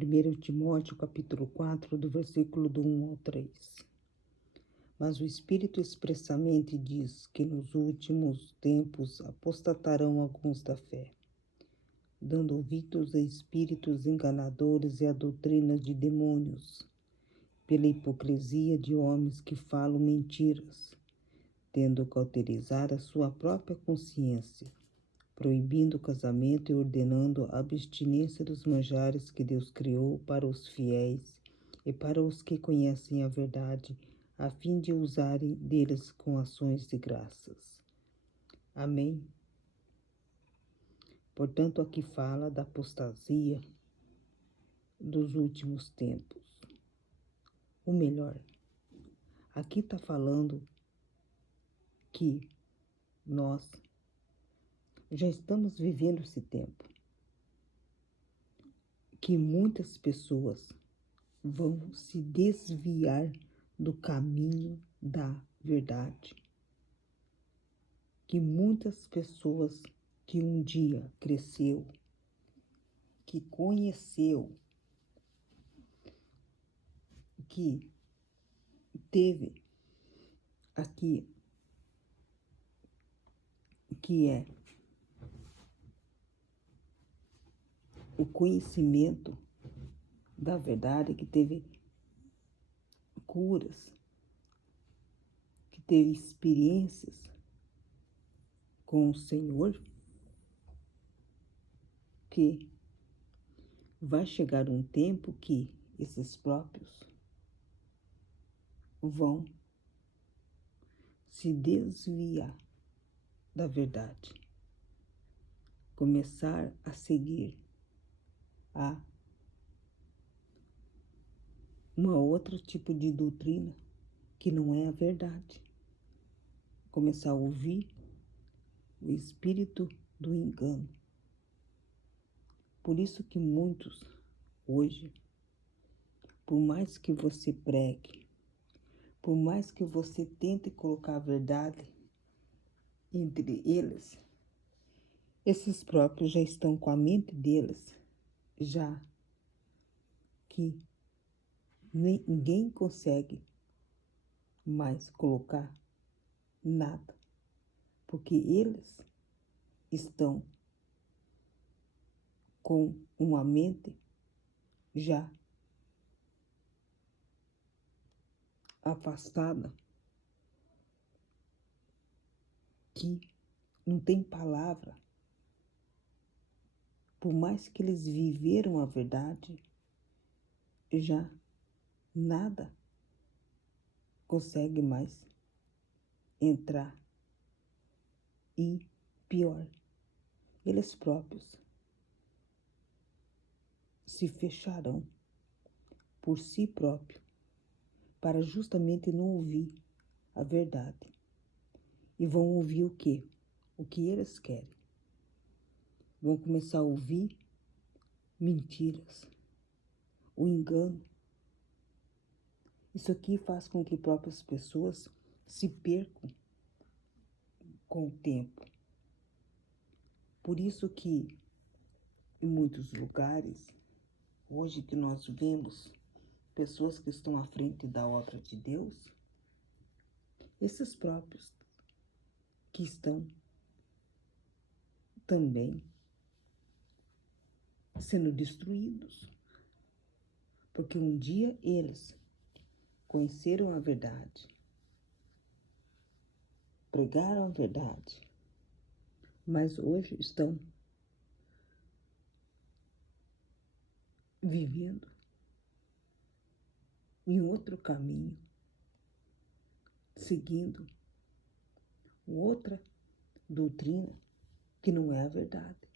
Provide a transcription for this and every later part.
1 Timóteo, capítulo 4, do versículo do 1 ao 3. Mas o Espírito expressamente diz que nos últimos tempos apostatarão alguns da fé, dando ouvidos a espíritos enganadores e a doutrinas de demônios, pela hipocrisia de homens que falam mentiras, tendo cauterizar a sua própria consciência, proibindo o casamento e ordenando a abstinência dos manjares que Deus criou para os fiéis e para os que conhecem a verdade, a fim de usarem deles com ações de graças. Amém. Portanto, aqui fala da apostasia dos últimos tempos. O melhor, aqui está falando que nós já estamos vivendo esse tempo, que muitas pessoas vão se desviar do caminho da verdade, que muitas pessoas que um dia cresceu, que conheceu, que teve aqui, que é o conhecimento da verdade, que teve curas, que teve experiências com o Senhor, que vai chegar um tempo que esses próprios vão se desviar da verdade, começar a seguir a uma outro tipo de doutrina que não é a verdade, começar a ouvir o espírito do engano. Por isso que muitos hoje, por mais que você pregue, por mais que você tente colocar a verdade entre eles, esses próprios já estão com a mente deles, já que ninguém consegue mais colocar nada, porque eles estão com uma mente já afastada, que não tem palavra. Por mais que eles viveram a verdade, já nada consegue mais entrar. E pior, eles próprios se fecharão por si próprios para justamente não ouvir a verdade. E vão ouvir o quê? O que eles querem. Vão começar a ouvir mentiras, o engano. Isso aqui faz com que próprias pessoas se percam com o tempo. Por isso que em muitos lugares, hoje que nós vemos pessoas que estão à frente da obra de Deus, esses próprios que estão também sendo destruídos, porque um dia eles conheceram a verdade, pregaram a verdade, mas hoje estão vivendo em outro caminho, seguindo outra doutrina que não é a verdade.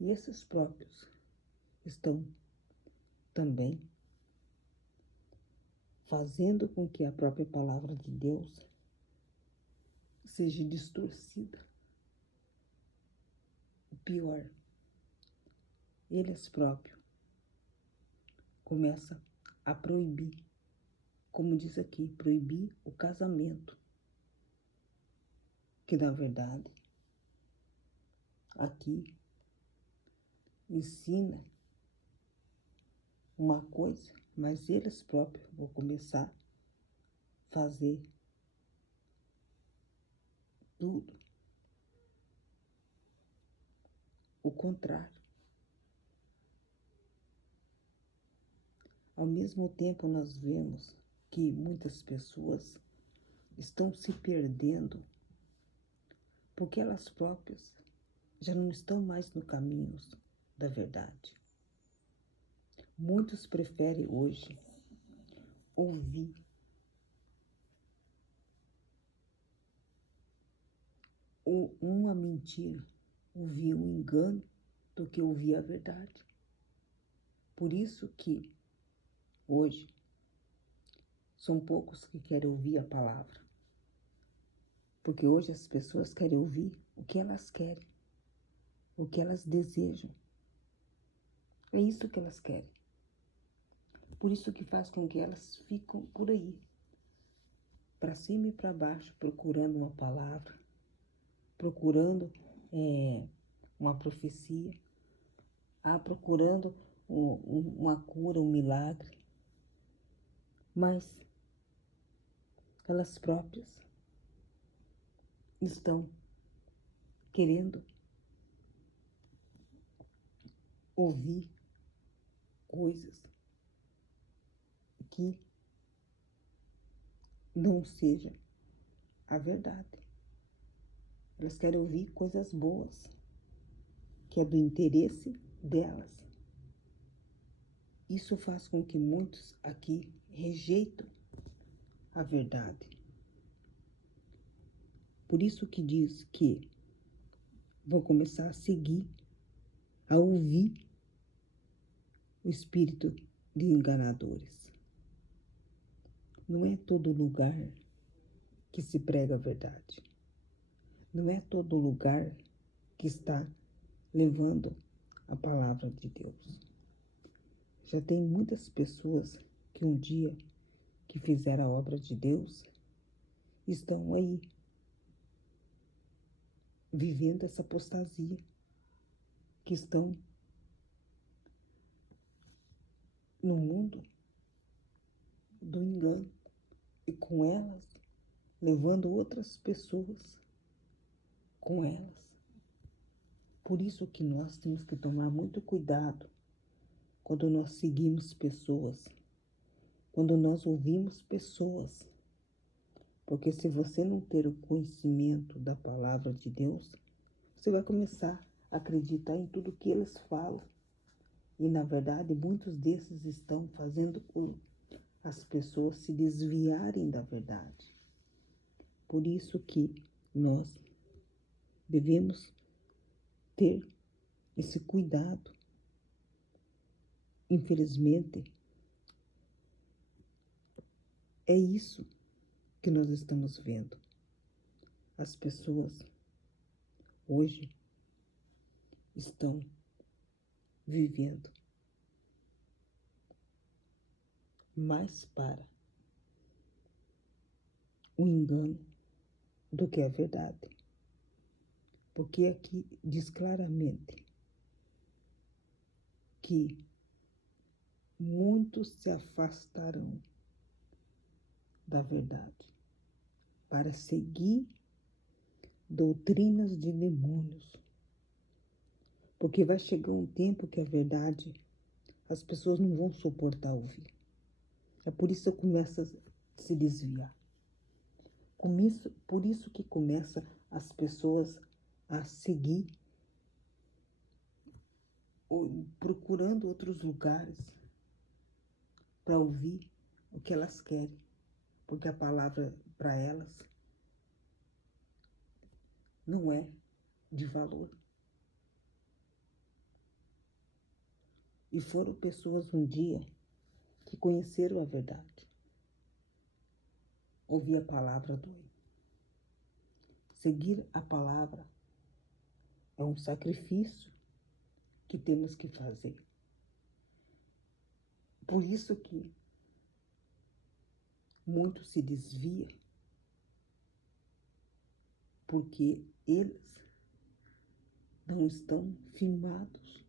E esses próprios estão também fazendo com que a própria palavra de Deus seja distorcida. O pior, eles próprios começam a proibir, como diz aqui, proibir o casamento, que na verdade aqui ensina uma coisa, mas eles próprios vão começar a fazer tudo o contrário. Ao mesmo tempo, nós vemos que muitas pessoas estão se perdendo porque elas próprias já não estão mais no caminho da verdade. Muitos preferem hoje ouvir uma mentira, ouvir um engano, do que ouvir a verdade. Por isso que hoje são poucos que querem ouvir a palavra. Porque hoje as pessoas querem ouvir o que elas querem, o que elas desejam. É isso que elas querem. Por isso que faz com que elas ficam por aí, para cima e para baixo, procurando uma palavra, procurando uma profecia, procurando uma cura, um milagre. Mas elas próprias estão querendo ouvir coisas que não sejam a verdade. Elas querem ouvir coisas boas, que é do interesse delas. Isso faz com que muitos aqui rejeitam a verdade. Por isso que diz que vão começar a seguir, a ouvir o espírito de enganadores. Não é todo lugar que se prega a verdade. Não é todo lugar que está levando a palavra de Deus. Já tem muitas pessoas que um dia que fizeram a obra de Deus estão aí vivendo essa apostasia, que estão no mundo do engano e com elas levando outras pessoas com elas. Por isso que nós temos que tomar muito cuidado quando nós seguimos pessoas, quando nós ouvimos pessoas. Porque se você não ter o conhecimento da palavra de Deus, você vai começar a acreditar em tudo que eles falam. E, na verdade, muitos desses estão fazendo as pessoas se desviarem da verdade. Por isso que nós devemos ter esse cuidado. Infelizmente, é isso que nós estamos vendo. As pessoas hoje estão vivendo mais para o engano do que a verdade. Porque aqui diz claramente que muitos se afastarão da verdade para seguir doutrinas de demônios. Porque vai chegar um tempo que a verdade as pessoas não vão suportar ouvir. É por isso que começa a se desviar. Por isso que começa as pessoas a seguir, procurando outros lugares para ouvir o que elas querem. Porque a palavra para elas não é de valor. E foram pessoas um dia que conheceram a verdade. Ouvir a palavra dói. Seguir a palavra é um sacrifício que temos que fazer. Por isso que muitos se desviam, porque eles não estão firmados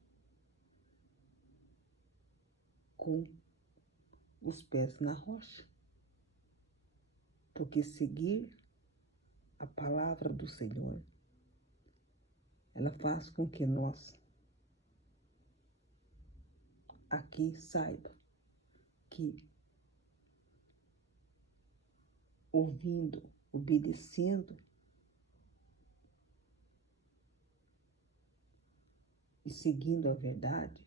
com os pés na rocha. Porque seguir a palavra do Senhor, ela faz com que nós aqui saiba que ouvindo, obedecendo e seguindo a verdade,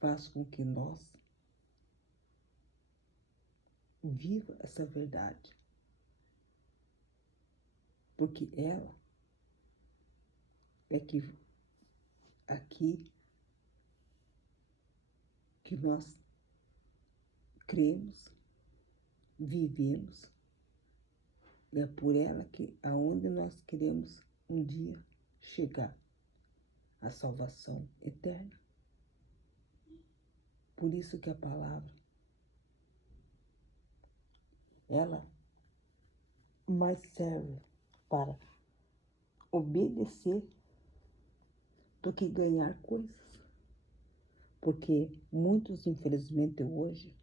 faz com que nós viva essa verdade. Porque ela é que aqui que nós cremos, vivemos, e é por ela que aonde nós queremos um dia chegar, a salvação eterna. Por isso que a palavra, ela mais serve para obedecer do que ganhar coisas. Porque muitos, infelizmente, hoje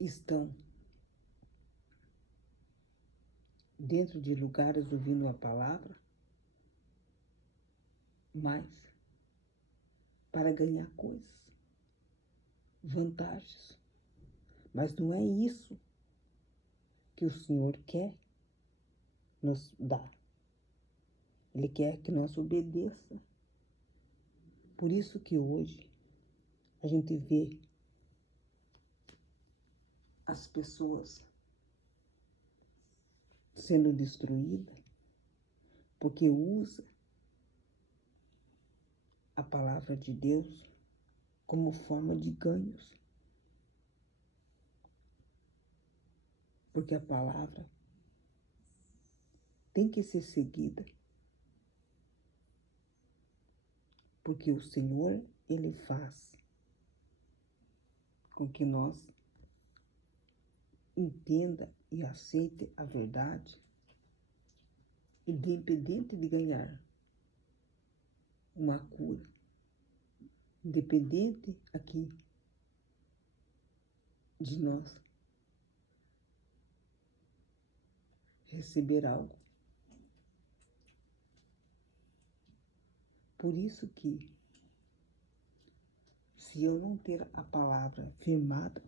estão dentro de lugares ouvindo a palavra, mas para ganhar coisas, vantagens. Mas não é isso que o Senhor quer nos dar. Ele quer que nós obedeça. Por isso que hoje a gente vê as pessoas sendo destruídas porque usa a palavra de Deus como forma de ganhos. Porque a palavra tem que ser seguida. Porque o Senhor, Ele faz com que nós entenda e aceite a verdade, independente de ganhar uma cura, independente aqui de nós receber algo. Por isso que, se eu não ter a palavra firmada,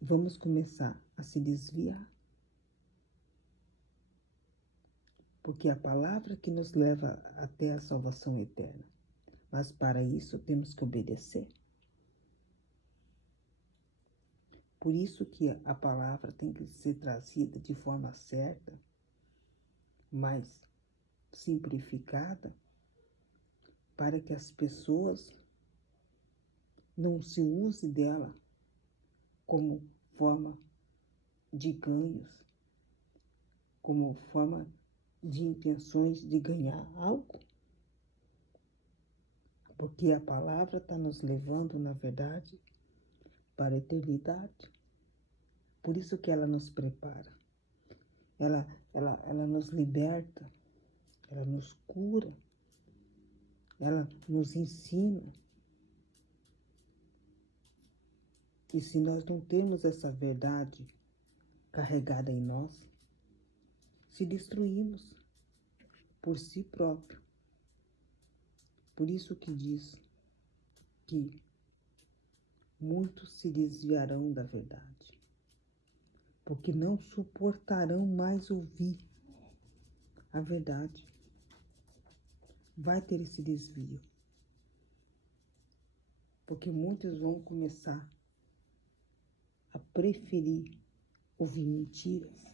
vamos começar a se desviar. Porque é a palavra que nos leva até a salvação eterna. Mas para isso temos que obedecer. Por isso que a palavra tem que ser trazida de forma certa, mais simplificada, para que as pessoas não se usem dela como forma de ganhos, como forma de intenções de ganhar algo. Porque a palavra está nos levando, na verdade, para a eternidade. Por isso que ela nos prepara. Ela nos liberta, ela nos cura, ela nos ensina. E se nós não temos essa verdade carregada em nós, se destruímos por si próprio. Por isso que diz que muitos se desviarão da verdade, porque não suportarão mais ouvir a verdade. Vai ter esse desvio, porque muitos vão começar a preferir ouvir mentiras,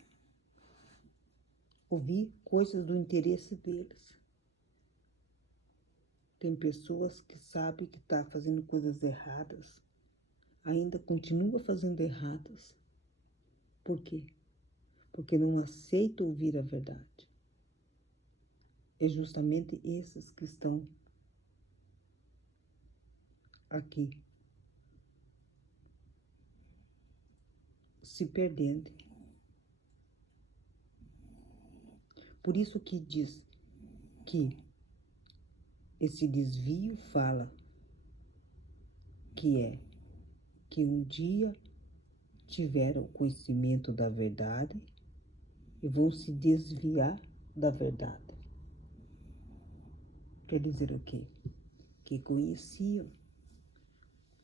ouvir coisas do interesse deles. Tem pessoas que sabem que estão fazendo coisas erradas, ainda continua fazendo erradas. Por quê? Porque não aceita ouvir a verdade. É justamente esses que estão aqui se perdendo. Por isso que diz que Esse desvio fala que um dia tiveram o conhecimento da verdade e vão se desviar da verdade. Quer dizer o quê? Que conheciam,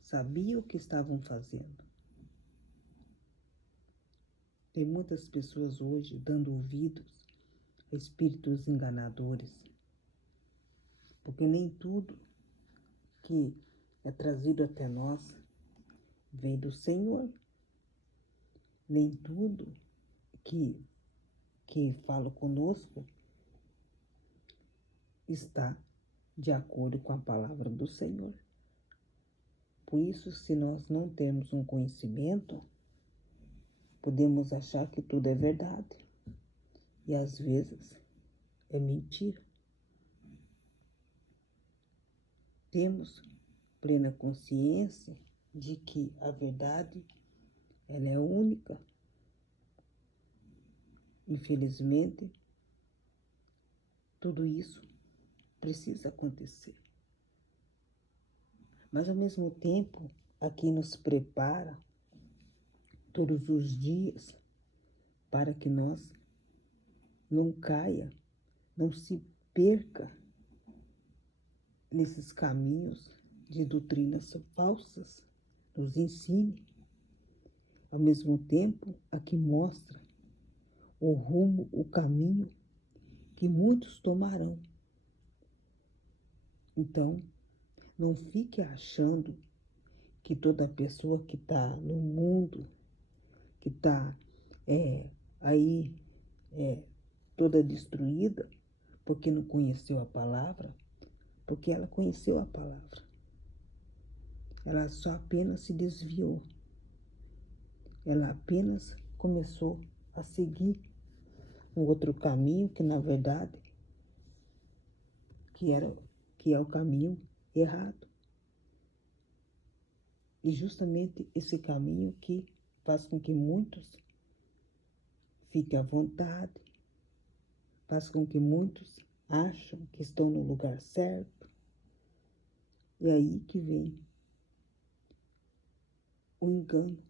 sabiam o que estavam fazendo. Tem muitas pessoas hoje dando ouvidos a espíritos enganadores, porque nem tudo que é trazido até nós vem do Senhor, nem tudo que fala conosco está de acordo com a palavra do Senhor. Por isso, se nós não temos um conhecimento, podemos achar que tudo é verdade e às vezes é mentira. Temos plena consciência de que a verdade ela é única. Infelizmente, tudo isso precisa acontecer. Mas ao mesmo tempo, aqui nos prepara todos os dias para que nós não caia, não se perca nesses caminhos de doutrinas falsas, nos ensine. Ao mesmo tempo, aqui mostra o rumo, o caminho que muitos tomarão. Então, não fique achando que toda pessoa que está no mundo, que está aí toda destruída, porque não conheceu a palavra, porque ela conheceu a palavra. Ela só apenas se desviou. Ela apenas começou a seguir um outro caminho que, na verdade, que é o caminho errado. E justamente esse caminho que faz com que muitos fiquem à vontade, faz com que muitos acham que estão no lugar certo. E aí que vem o engano,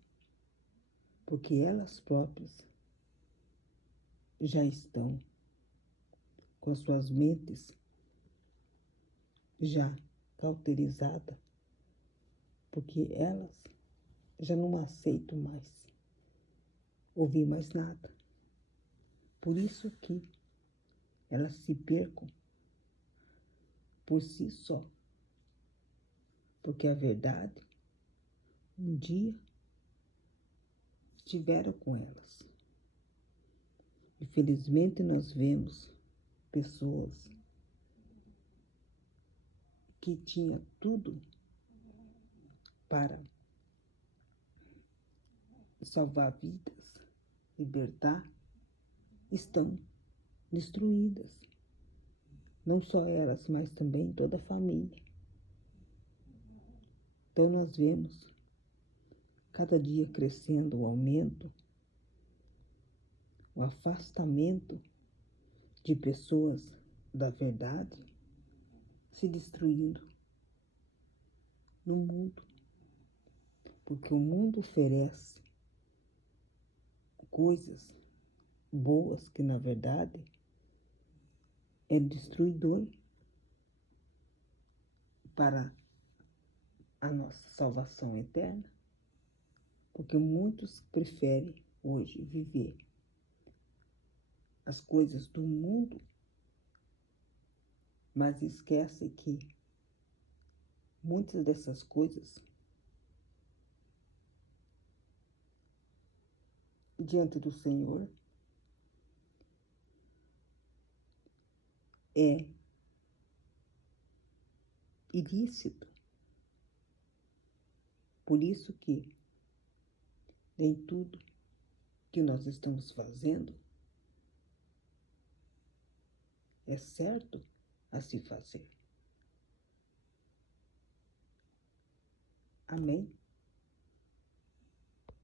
porque elas próprias já estão com suas mentes já cauterizadas, porque elas já não aceitam mais ouvir mais nada. Por isso que elas se percam por si só, porque a verdade um dia estiveram com elas. Infelizmente nós vemos pessoas que tinham tudo para salvar vidas, libertar, estão destruídas. Não só elas, mas também toda a família. Então nós vemos cada dia crescendo o aumento, o afastamento de pessoas da verdade se destruindo no mundo. Porque o mundo oferece coisas boas que, na verdade, é destruidor para a nossa salvação eterna. Porque muitos preferem hoje viver as coisas do mundo, mas esquecem que muitas dessas coisas, diante do Senhor, é ilícito. Por isso que nem tudo que nós estamos fazendo é certo a se fazer. Amém?